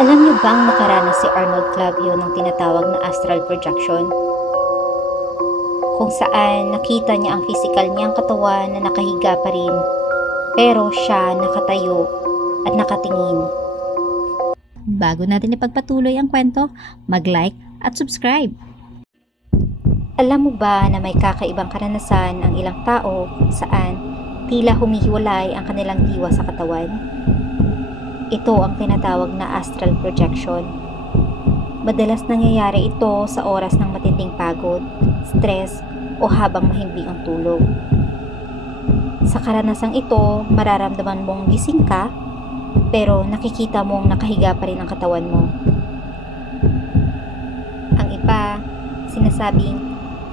Alam niyo bang nakaranas si Arnold Clavio ng tinatawag na astral projection? Kung saan nakita niya ang physical niyang katawan na nakahiga pa rin, pero siya nakatayo at nakatingin. Bago natin ipagpatuloy ang kwento, mag-like at subscribe. Alam mo ba na may kakaibang karanasan ang ilang tao kung saan tila humihiwalay ang kanilang diwa sa katawan? Ito ang tinatawag na astral projection. Madalas nangyayari ito sa oras ng matinding pagod, stress, o habang mahimbing ang tulog. Sa karanasang ito, mararamdaman mong gising ka, pero nakikita mong nakahiga pa rin ang katawan mo. Ang iba, sinasabing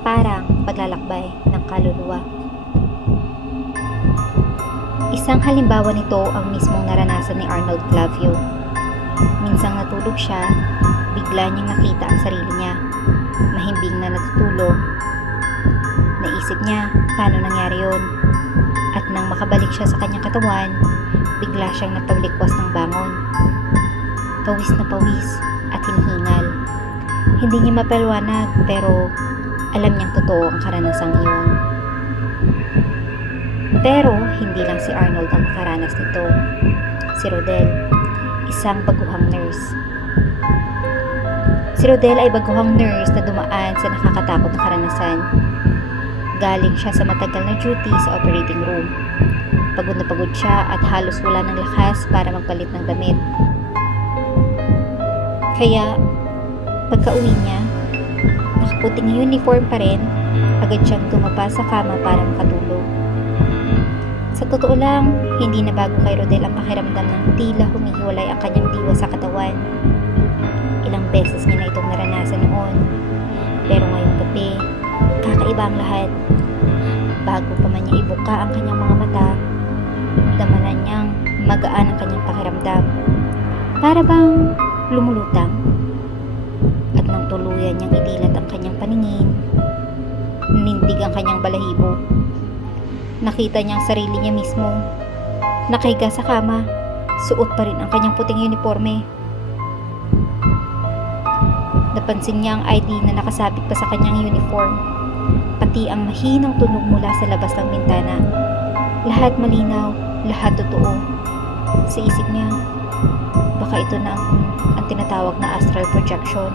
parang paglalakbay ng kaluluwa. Isang halimbawa nito ang mismong naranasan ni Arnold Clavio. Minsang natulog siya, bigla niyang nakita ang sarili niya, mahimbing na natutulog. Naisip niya paano nangyari yun, at nang makabalik siya sa kanyang katawan, bigla siyang nagpablikwas ng bangon. Pawis na pawis at hinihingal. Hindi niya mapaliwanag pero alam niyang totoo ang karanasang iyon. Pero hindi lang si Arnold ang nakaranas nito. Si Rodel, isang baguhang nurse. Si Rodel ay baguhang nurse na dumaan sa nakakatakot na karanasan. Galing siya sa matagal na duty sa operating room. Pagod na pagod siya at halos wala ng lakas para magpalit ng damit. Kaya, pagka-uwi niya, nakaputing uniform pa rin, agad siyang tumapa sa kama para makatulog. Sa totoo lang, hindi na bago kay Rodel ang pakiramdam ng tila humihiwalay ang kanyang diwa sa katawan. Ilang beses niya na itong naranasan noon. Pero ngayong gabi, kakaiba ang lahat. Bago pa man niya ibuka ang kanyang mga mata, damanan niyang magaan ang kanyang pakiramdam. Para bang lumulutang. At nang tuluyan niyang idilat ang kanyang paningin, nindig ang kanyang balahibo. Nakita niya ang sarili niya mismo. Nakahiga sa kama, suot pa rin ang kanyang puting uniforme. Napansin niya ang ID na nakasabit pa sa kanyang uniform, pati ang mahinang tunog mula sa labas ng bintana. Lahat malinaw, lahat totoo. Sa isip niya, baka ito na ang tinatawag na astral projection.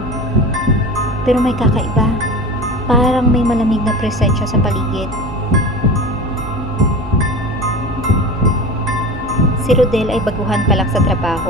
Pero may kakaiba, parang may malamig na presensya sa paligid. Si Rodel ay baguhan pa lang sa trabaho.